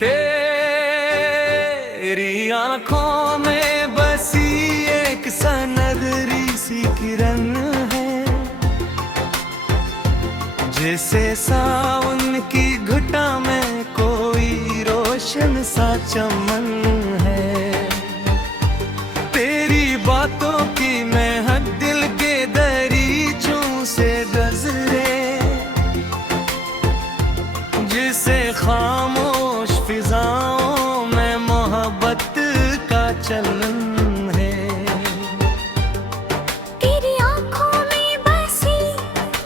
तेरी आंखों में बसी एक सनदरी सी किरण है, जैसे सावन की घटा में कोई रोशन सा चमन है। तेरी बातों की महक दिल के दरीचों से गजरे, जिसे खामोश फिजाओं में मोहब्बत का चलन है। तेरी आंखों में बसी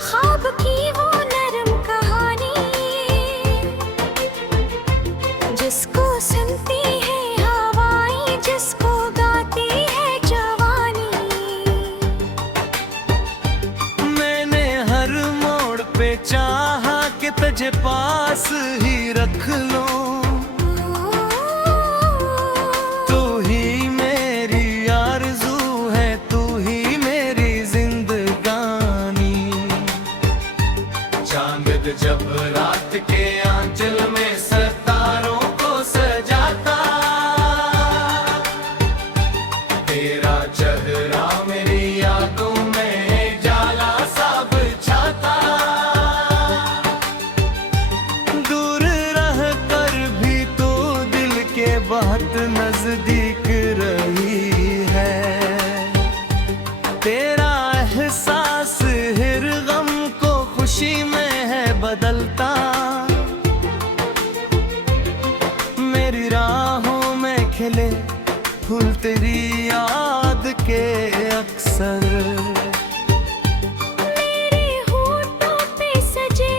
ख्वाब की वो नरम कहानी, जिसको सुनती है हवाएं, जिसको गाती है जवानी। मैंने हर मोड़ पे चाहा कि तुझे पास ही रख लो, तू ही मेरी आरज़ू है, तू ही मेरी जिंदगानी। चांद जब रात के आंचल में सितारों को सजाता, तेरा चेहरा मेरी यादों में जाला सा बिछाता। दूर रह कर भी तो दिल के बहुत नजदीक रही है। तेरा एहसास हर गम को खुशी में है बदलता, मेरी राहों में खिले फूल तेरी याद के अक्सर। मेरे होठों पे सजे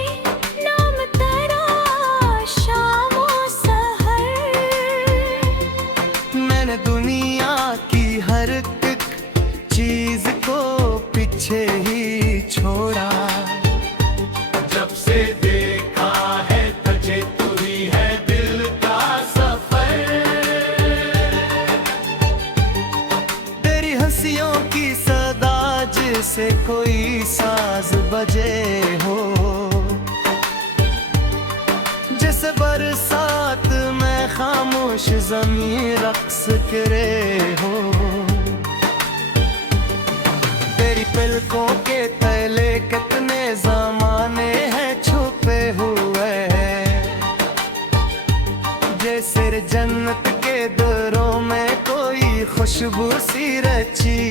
नाम तेरा शामो सहर। मैंने दुनिया की हर एक चीज को पीछे ही छोड़ा, जब से देखा है तुझे तू ही है दिल का सफर। तेरी हंसियों की सदा जैसे कोई साज बजे हो, जैसे बरसात में खामोश ज़मीं रक्स करे हो। तेरी पलकों के तले कितने ज़माने हैं छुपे हुए, जैसे जन्नत के दरों में कोई खुशबू सी रची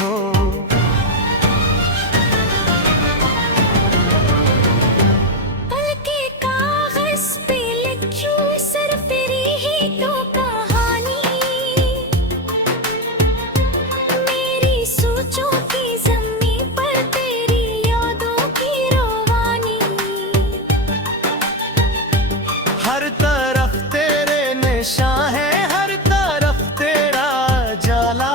हो। पल के कागज पे लिखूं सिर्फ तेरी ही तो कहानी, मेरी सोचों की ज़मीं पर तेरी यादों की रवानी। हर तरफ तेरे निशान है, हर तरफ तेरा जाला,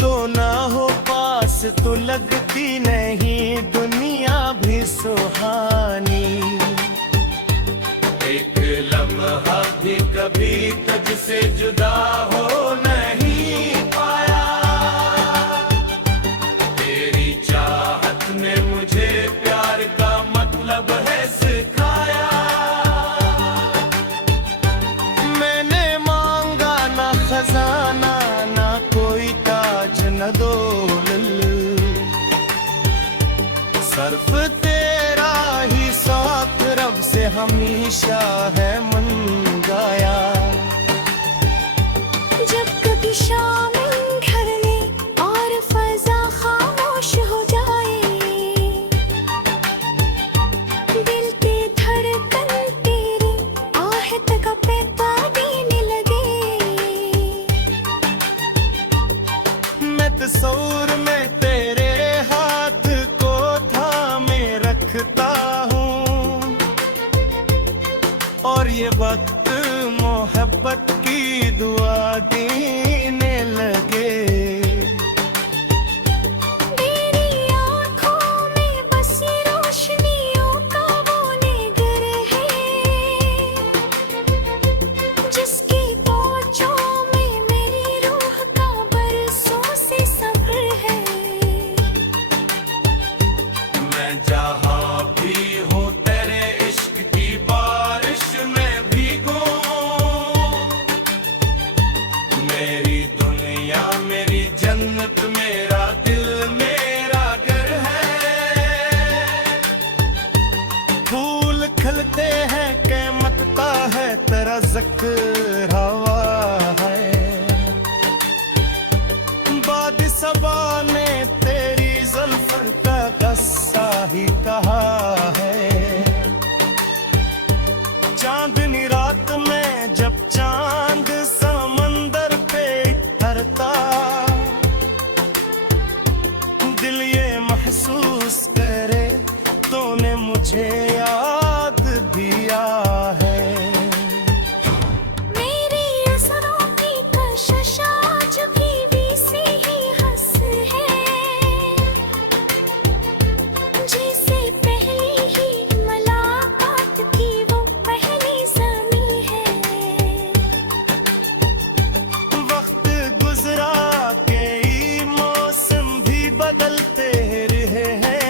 तो ना हो पास तो लगती नहीं दुनिया भी सुहानी। एक लम्हा भी कभी तुझसे जुदा हो नहीं पाया, तेरी चाहत ने मुझे प्यार का मतलब है सिखाया। मैंने मांगा ना खजाना, ना कोई ताज न दौलत, सिर्फ तेरा ही साथ रब से हमेशा है मन गाया। जब कभी शाम ढले और फजा खामोश हो जाए, दिल की धड़कन तेरी आहट का पैता देने लगे। मैं तस्वीर में तेरे हाथ को थामे रखता हूँ, और ये वक्त मोहब्बत की दुआ देने लगे। तेरी आँखों में बसी रोशनियों का वो निगर है, जिसकी पहुँचों में मेरी रूह का बरसों से सब्र है। मैं जहाँ भी हूँ तेरे इश्क की बोलते हैं कि मकता है तेरा जिक्र हवा है। बाद सबा ने तेरी जुल्फर का गस्सा ही कहा है। चांदनी रात में जब चांद समंदर पे उतरता, दिल ये महसूस करे तूने मुझे याद दिया है। मेरी असरों की कशिश आज भी वैसी ही हंस है, जैसे पहली ही मुलाकात की वो पहली ज़मी है। वक्त गुजरा के ई मौसम भी बदलते रहे हैं,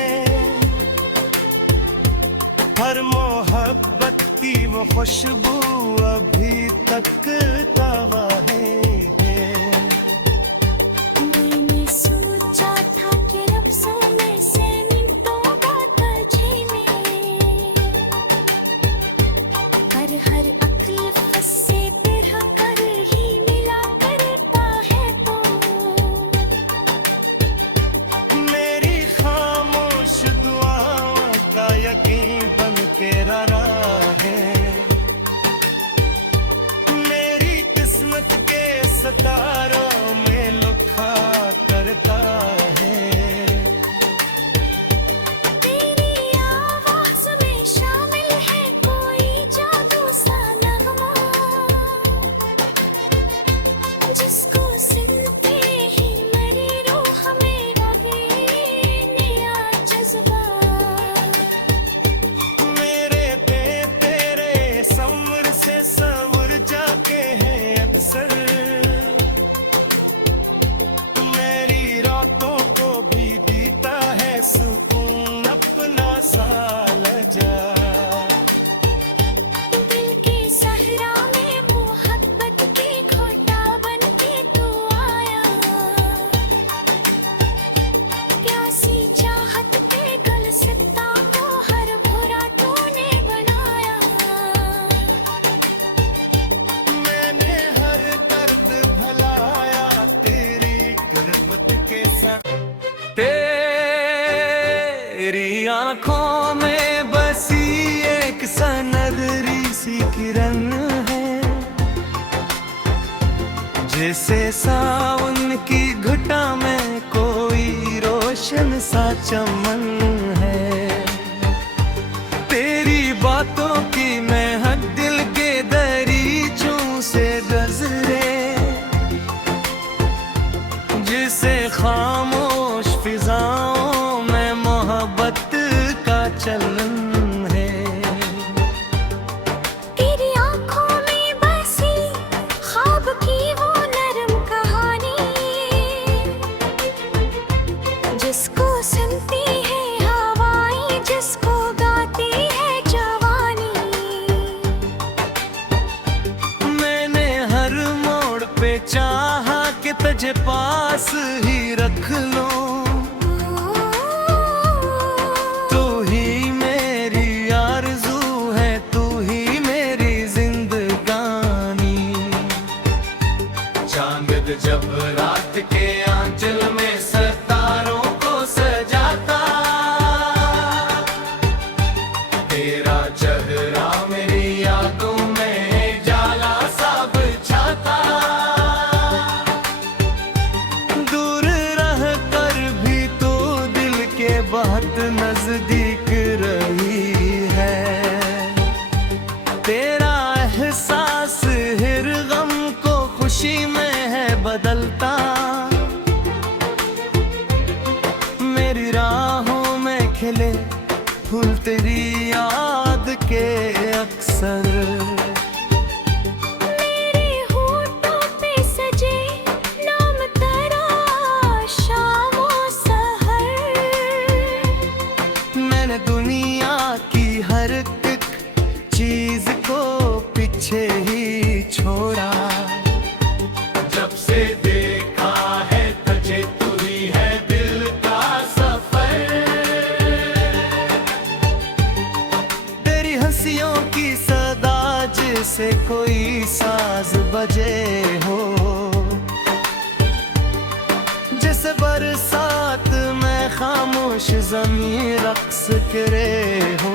हर मोहब्बत की वो खुशबू अभी तक तावा है। मैंने सोचा था कि लफ्ज़ों में से मिनटों बात में, पर हर अक्ल फंसे बिरह कर ही मिला करता है तो। मेरी खामोश दुआओं का यकीन बन के रहा है, मेरी किस्मत के सितारों में लुखा करता है। तेरी आवाज़ में शामिल है कोई जादू सा नगमा, जिसको सुनते ही मेरी रूह में रहे नया जज्बा। मेरे पे तेरे सब्र से संवर जाके हैं अक्सर, मेरी रातों को भी देता है सुकून अपना सा लजा। दिल के सहरा में मोहब्बत के घोटा बन के तू आया, प्यासी चाहत के गुलसिता को हर भुरा तूने बनाया। मैंने हर दर्द भलाया तेरी गुर्बत के साथ। तेरी आंखों में बसी एक सनदरी सी किरण है, जैसे सावन की घटा में कोई रोशन सा चमन है। तेरी बातों की महक दिल के दरीचों से गजरे, जिसे खामोश फिजाओं में मोहब्बत का चलन है। तेरी आँखों में बसी ख्वाब की वो नरम कहानी, जिसको सुनती है हवाएं, जिसको गाती है जवानी। मैंने हर मोड़ पे चाहा कि तुझे पास ही रख लूं, तू ही मेरी आरज़ू है, तू ही मेरी जिंदगानी। चांद जब रात के आंचल में सितारों को सजाता, तेरा चेहरा मेरी यादों में जाला सा बिछाता। दूर रह कर भी तो दिल के बहुत नजदीक रही है, तेरा एहसास हर गम को खुशी में है बदलता। मेरी राहों में खिले फूल तेरी याद के अक्सर, मेरे होठों पे सजे नाम तेरा शामो सहर। मैंने दुनिया की हर एक चीज को पीछे ही छोड़ा, जब से देखा है तुझे तू ही है दिल का सफर। तेरी हंसी परदेसियों की सदा जिसे कोई साज बजे हो, जैसे बरसात में खामोश ज़मीं रक्स करे हो।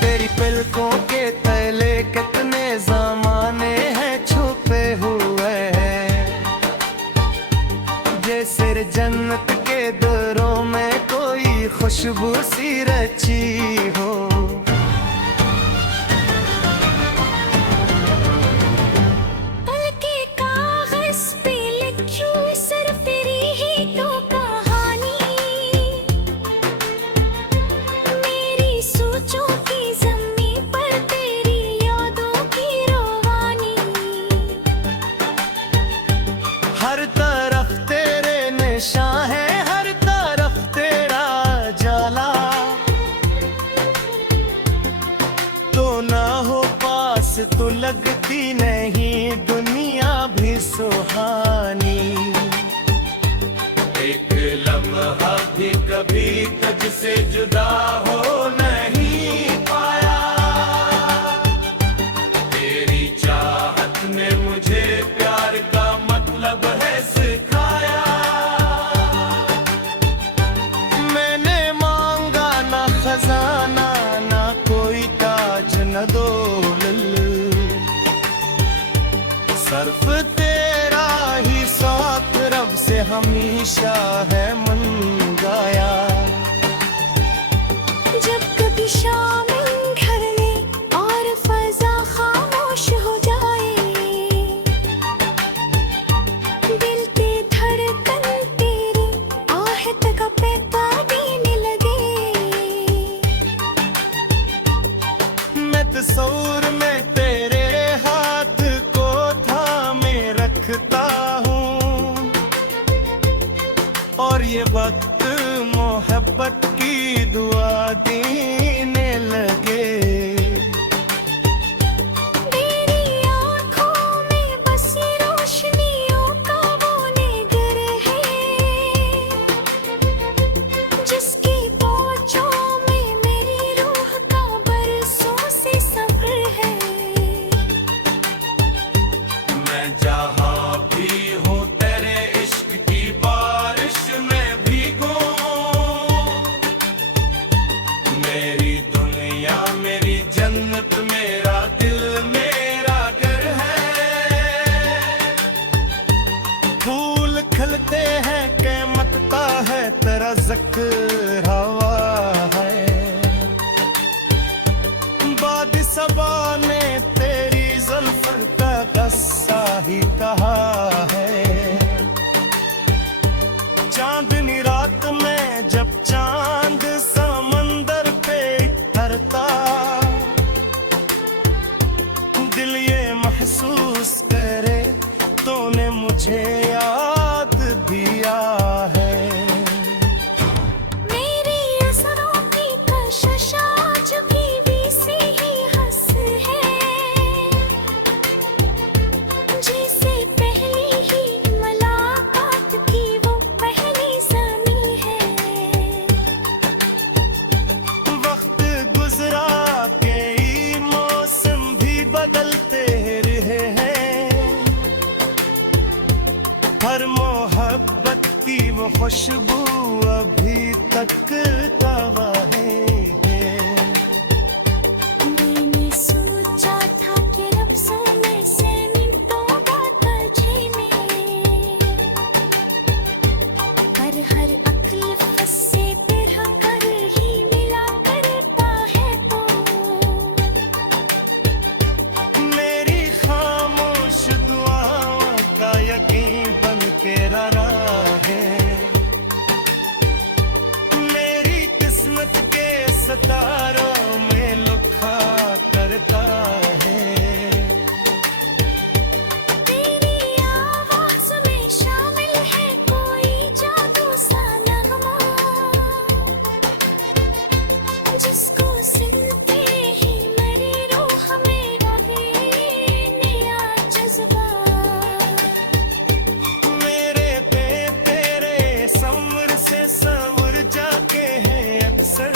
तेरी पलकों के तले कितने ज़माने हैं छुपे हुए, जैसे जन्नत के दरों में कोई खुशबू सी रची हो। पल के कागज पे लिखूं सिर्फ तेरी ही तो कहानी, मेरी सोचों की ज़मीं पर तेरी यादों की रवानी। हर तरफ तेरे निशान है, हर तरफ तेरा जाला, तो ना हो पास तो लगती नहीं दुनिया भी सुहानी। एक लम्हा भी कभी तुझसे जुदा हो नहीं पाया, तेरी चाहत ने मुझे प्यार का मतलब है सिखाया। मैंने मांगा ना खजाना, ना कोई ताज न दौलत, सिर्फ तेरा ही साथ रब से हमेशा है मंगाया। जब कभी शाम ढले और फजा खामोश हो जाए, दिल की धड़कन तेरी आहट का पैता देने लगे। मैं तस्वीर में तेरे हाथ को थामे रखता हूँ, और ये वक्त मोहब्बत की दुआ देने लगे। तेरी आँखों में बसी रोशनियों का वो निगर है, जिसकी पहुँचों में मेरी रूह का बरसों से सफ़र है। मैं जहाँ भी हूँ तेरे इश्क की बारिश में भीगूं, मेरी दुनिया मेरी जन्नत मेरा दिल मेरा घर है। फूल खिलते हैं कहमतता है तेरा ज़िक्र हवा है, बाद सबा ने तेरी जुल्फ का कस्सा ही कहा है। चांदनी रात में जब चांद समंदर पे उतरता, दिल ये महसूस करे तूने मुझे याद दिया है। मेरी असरों की कशिश आज भी सी ही हंस है, जैसे पहली ही मुलाकात की वो पहली ज़मीं है। वक्त गुजरा कई मौसम भी बदलते रहे हैं, हर मोहब्बत की वो खुशबू अभी तक ताज़ा है। मैंने सोचा था कि लफ्ज़ों में से मिनटों तुझे में, पर हर अक्ल फंसे पे रह कर ही मिला करता है। तो मेरी खामोश दुआओं का यकीन बन के रहा है, मेरी किस्मत के सितारों में लुका करता है। तेरी आवाज़ में शामिल है कोई जादू सा नगमा, जिसको सुनते ही मेरी रूह में रहे नया जज्बा। मेरे पे तेरे समर से संवर जाके हैं अक्सर,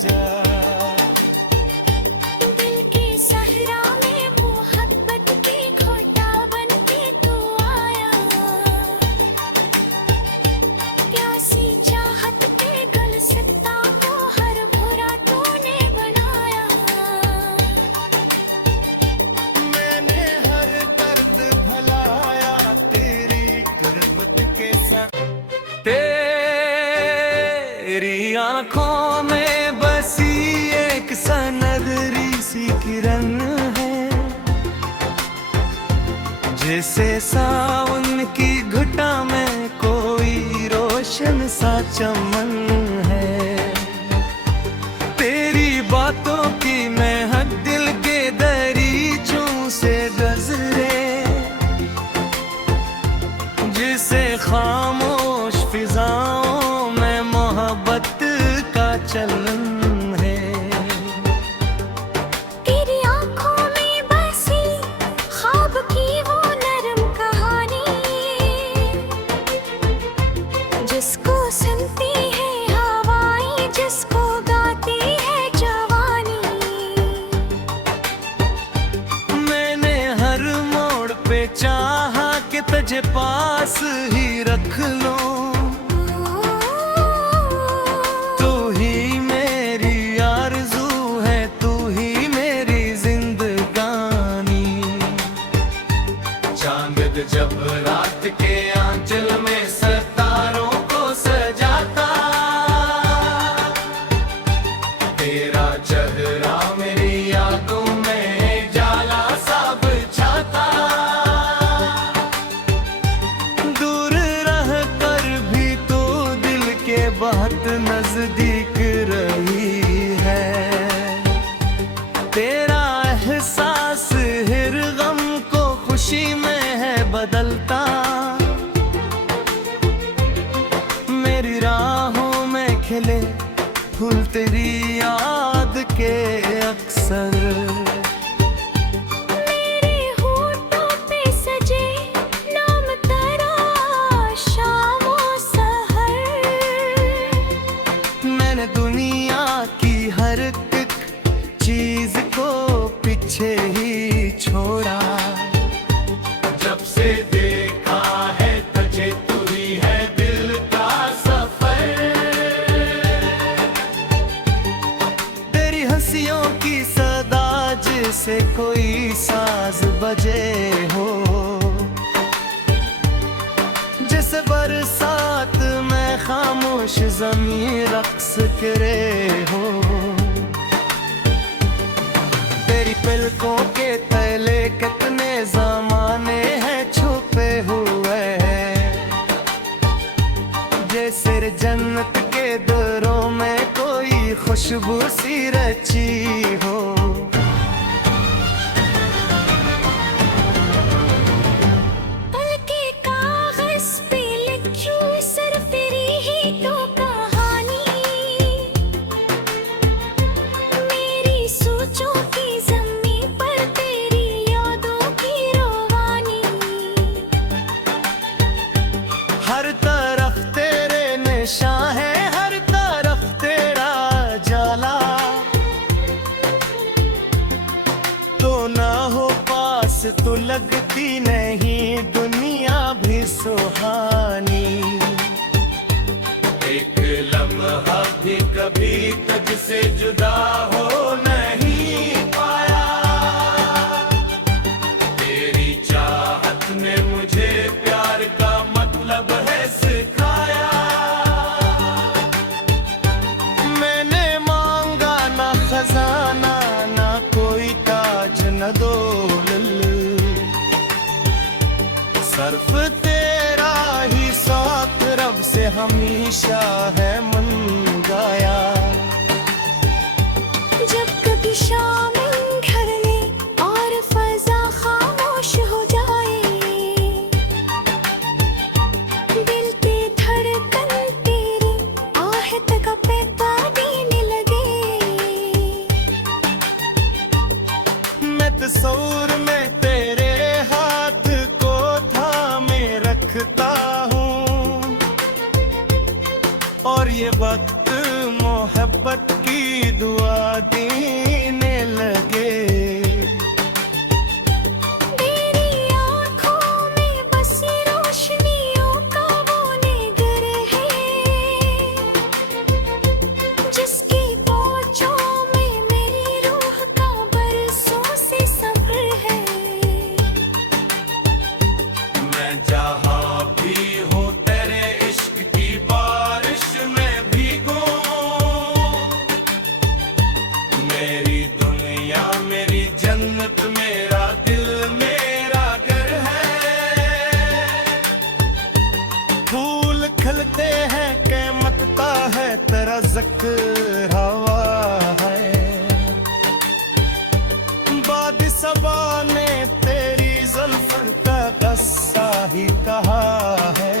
जा। दिल के सहरा में मोहब्बत के घोटा बन के तू आया, प्यासी चाहत के गुलसिता को हर भोरा तूने बनाया। मैंने हर दर्द भलाया तेरी गुर्बत के साथ। तेरी आंखों में बसी एक सनदरी सी किरण है, जैसे सावन की घुटा में कोई रोशन सा चमन है। तेरी बातों की महक दिल के दरीचों से गजरे, जिसे खामोश फिजाओं में मोहब्बत का चलन है। तेरी आंखों में बसी ख्वाब की वो नरम कहानी, जिसको सुनती है हवाएं, जिसको गाती है जवानी। मैंने हर मोड़ पे चाहा कि तुझे पास ही रख लो, तू ही मेरी आरज़ू है, तू ही मेरी जिंदगानी। चांद जब रात के आंचल में सितारों को सजाता, तेरा चेहरा मेरी यादों में जाला सा बिछाता। दूर रह कर भी तो दिल के बहुत नजदीक रही है। तेरा एहसास हर गम को खुशी में है बदलता। मेरी राहों में खिले फूल तेरी याद के अक्सर। मेरे होठों पे सजे नाम तेरा शामो सहर। मैंने दुनिया की हर एक चीज को पीछे ही छोड़ा। जब से देखा है तुझे तू ही है दिल का सफर। तेरी हंसियों की सदा जैसे कोई साज बजे हो, जैसे बरसात में खामोश ज़मीं रक्स करे हो। तेरी पलकों के तले कितने ज़माने हैं छुपे हुए, जैसे जन्नत के दरों में कोई खुशबू सी रची हो। पल के कागज पे लिखूं सिर्फ तेरी ही तो कहानी, मेरी सोचों की ज़मीं पर तेरी यादों की रोवानी। हर तरफ तेरे निशां है, हर तरफ तेरा जाला। तो ना हो पास तो लगती नहीं दुनिया भी सुहानी। एक लम्हा भी कभी तुझसे जुदा हो नहीं पाया। तेरी चाहत ने मुझे प्यार का मतलब है सिखाया। मैंने मांगा ना खजाना, ना कोई ताज न दौलत, सिर्फ तेरा ही साथ रब से हमेशा है मन गाया। जब कभी शाम ढले और फजा खामोश हो जाए, दिल की धड़कन तेरी आहट का पैगाम देने लगे। मैं तस्वीर में तेरे हाथ को थामे रखता हूँ, और ये वक्त मोहब्बत की मैं जहाँ भी हूँ तेरे इश्क की बारिश में भीगूं। मेरी दुनिया मेरी जन्नत मेरा दिल मेरा घर है। फूल खिलते हैं महकता है तेरा ज़िक्र हवा है। बाद सबा ने तेरी ज़ुल्फ़न का कस्सा ही कहा है।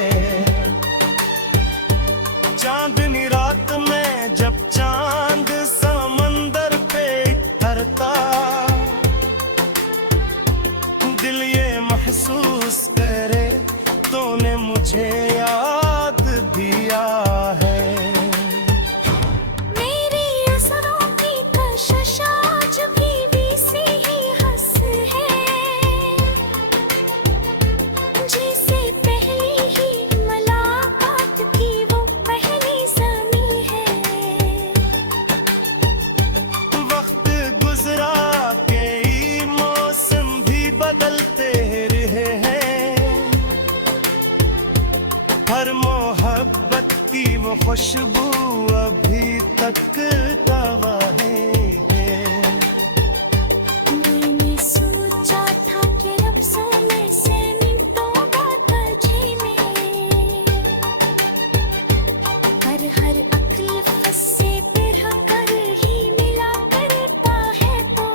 चांदनी रात में जब चांद समंदर पे ठहरता, दिल ये महसूस करे तूने मुझे याद दिया है। मेरी असरों की कशिश आज भी वैसी ही हंस है, जैसे पहली ही मुलाकात की वो पहली ज़मीं है। वक्त गुजरा कई मौसम भी बदलते रहे हैं, हर मोहब्बत की वो खुशबू अभी तक दावा है। मैंने सोचा था कि लफ्ज़ों में से मिनटों बाद झेले, हर अक्ल फंसे फिर कर ही मिला करता है तो।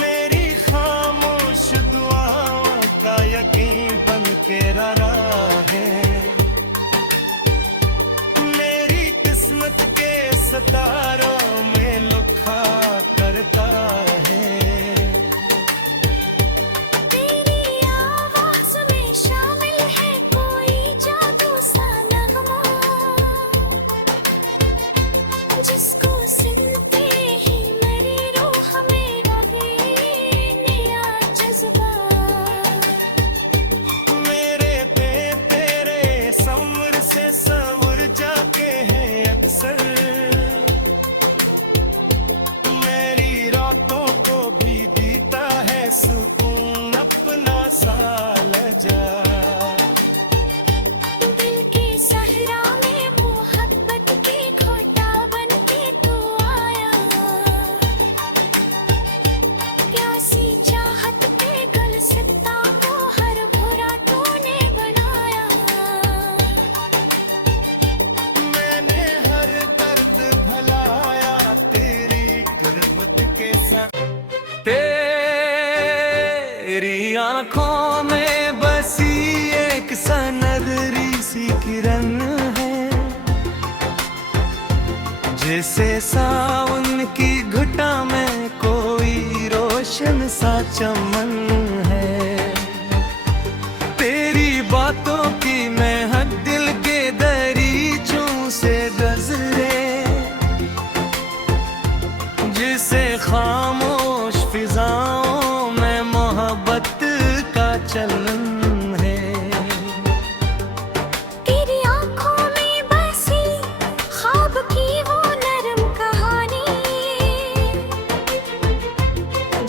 मेरी खामोश दुआओं का यकीन बन के रहा है। मेरी किस्मत के सितारों में लुखा करता है। तेरी आवाज़ में शामिल है कोई जादू सा नगमा, जिसको सुनते ही मेरी रूह में रहे नया जज्बा। मेरे पे तेरे सवर से सवर जाके हैं अक्सर, मेरी रातों को भी देता है सुकून अपना सा लजा। दिल के सहरा में मोहब्बत के घोटा बन के तू आया, प्यासी चाहत पे गुलसिता को हर भोरा तूने बनाया। मैंने हर दर्द भलाया तेरी गुर्बत के साथ। तेरी आंखों में बसी एक सनदरी सी किरण है, जैसे सावन की घटा में कोई रोशन सा चमन है। तेरी बातों की महक दिल के दरीचों से गजरे, जिसे खामोश फिजाओं में मोहब्बत का चलन है। तेरी आँखों में बसी ख्वाब की वो नरम कहानी,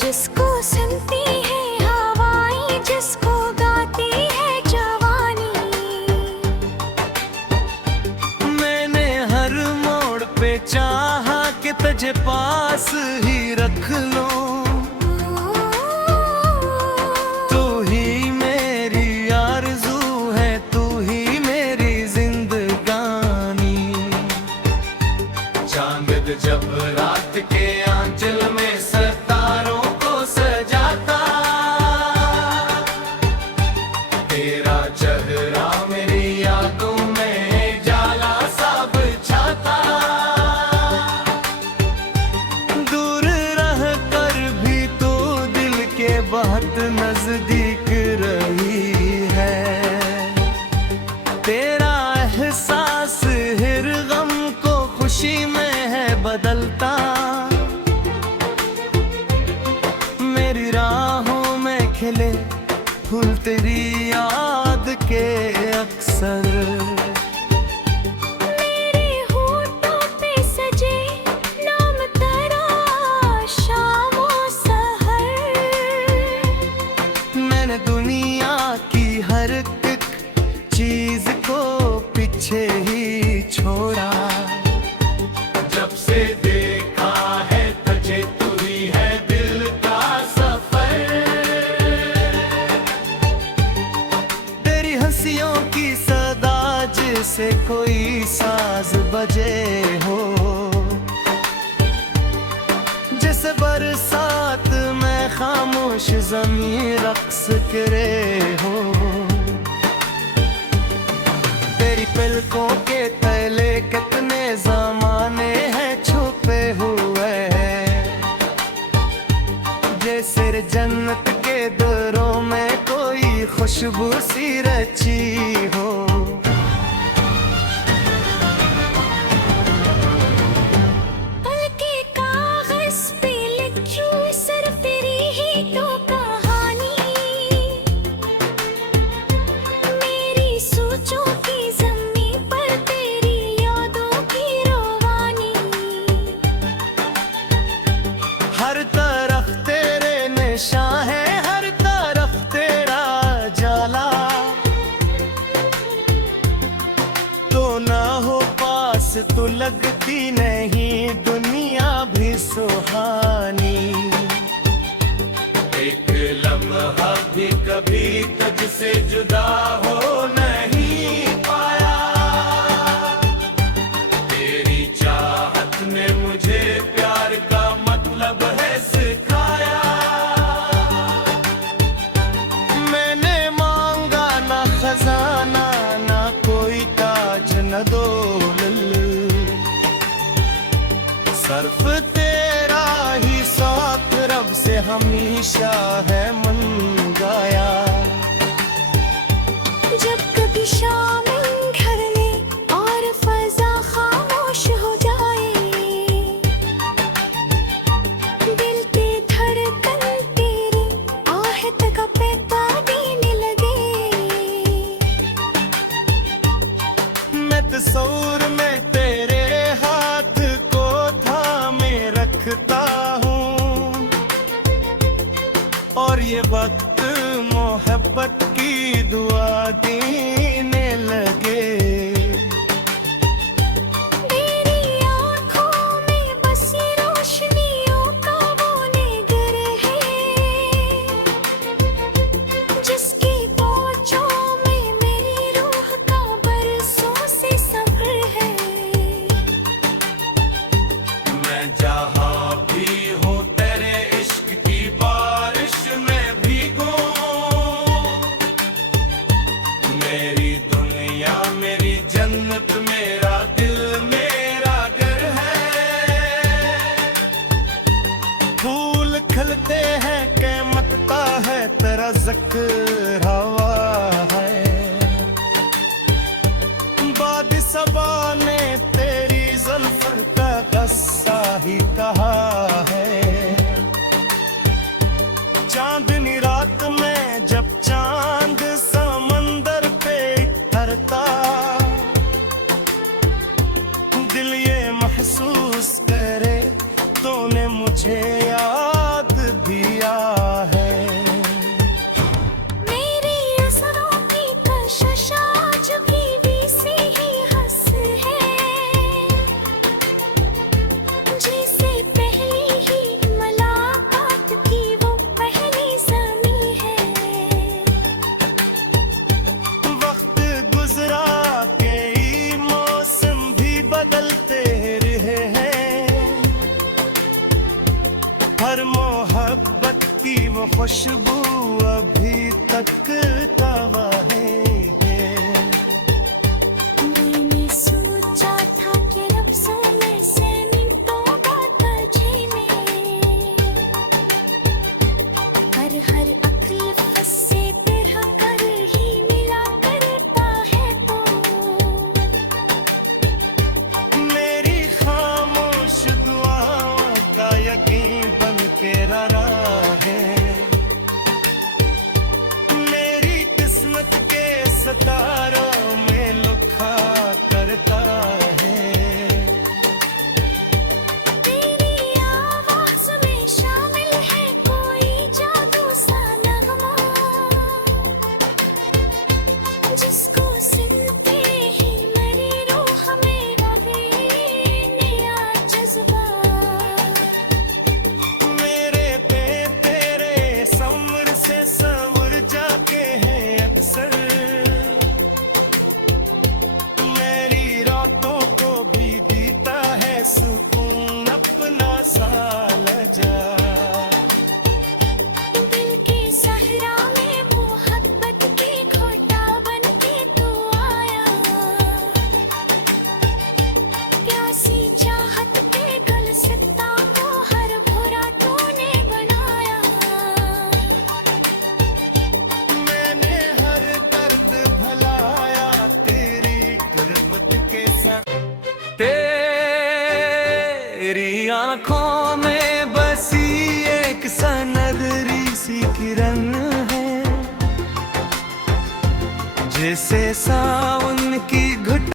जिसको सुनती है हवाएं जिसको गाती है जवानी। मैंने हर मोड़ पे चाहा कि तुझे पास ही रख लो, तू ही मेरी आरज़ू है, तू ही मेरी जिंदगानी। चांद जब रात के आंचल में सितारों को सजाता, तेरा चेहरा मेरी यादों में जाला सा बिछाता। दूर रह कर भी तो दिल के बहुत नजदीक रही है। तेरा एहसास हर गम को खुशी में है बदलता, मेरी राहों में खिले फूल तेरी याद के अक्सर। मेरे होठों पे सजे नाम तेरा शामों सहर, जैसे कोई साज बजे हो, जैसे बरसात में खामोश ज़मीं रक्स करे हो। तेरी पलकों के तले कितने ज़माने हैं छुपे हुए, जैसे जन्नत के दरों में कोई खुशबू सी रची हो। पल के कागज पे लिखूं सिर्फ तेरी ही तो कहानी, मेरी सोचों की ज़मीं पर तेरी यादों की रवानी। हर तरफ तेरे निशान है, हर तरफ तेरा जाला, तो ना हो पास तो लगती नहीं दुनिया भी सुहानी। एक लम्हा भी कभी तुझसे जुदा हो नहीं पाया, तेरी चाहत ने मुझे प्यार का मतलब है सिखाया। मैंने मांगा ना खजाना, ना कोई ताज न दौलत, सिर्फ तेरा ही साथ रब से हमेशा है मन गाया। जब कभी शाम घर में और फजा खामोश हो जाए, दिल पे धड़कन तेरी आहट का पैता देने लगे। मैं तस्वीर में तेरे हाथ को थामे रखता हूँ, और ये वक्त मोहब्बत की दुआ देने लगे। तेरी आँखों में बसी रोशनियों का वो निगर है, जिसकी पहुँचों में मेरी रूह का बरसों से सफर है। मैं जहाँ भी हूँ तेरे इश्क की बारिश में भीगूं, मेरी दुनिया मेरी जन्नत, मेरा दिल मेरा घर है। फूल खिलते हैं कहमतता है तेरा ज़िक्र हवा है, बाद सबा ने तेरी ज़ुल्फ़ का क़स्सा ही कहा है। चांदनी रात में जब चांद समंदर पे उतरता, दिल ये महसूस करे तूने मुझे याद दिया है। मेरी असरों की कशिश आज भी सी ही हंस है, जैसे पहली ही मुलाकात की वो पहली ज़मीं है। वक्त गुजरा कई मौसम भी बदलते रहे हैं, हर मोहब्बत की वो खुशबू अभी तक ताज़ा है। मैंने सोचा था कि लफ्ज़ों में से मिनटों तुझे में, हर अक्ल फंसे पे कर ही मिला करता है तो। मेरी खामोश दुआओं का यकीन बन के रहा है, मेरी किस्मत के सितारों में लुखा करता है। तेरी आवाज़ में शामिल है कोई जादू सा नगमा, जिसको सुनते ही मेरी रूह में रहे नया जज्बा। मेरे पे तेरे सब्र से संवर जाके हैं अक्सर, आंखों में बसी एक सनदरी सी किरण है, जैसे सावन की घुट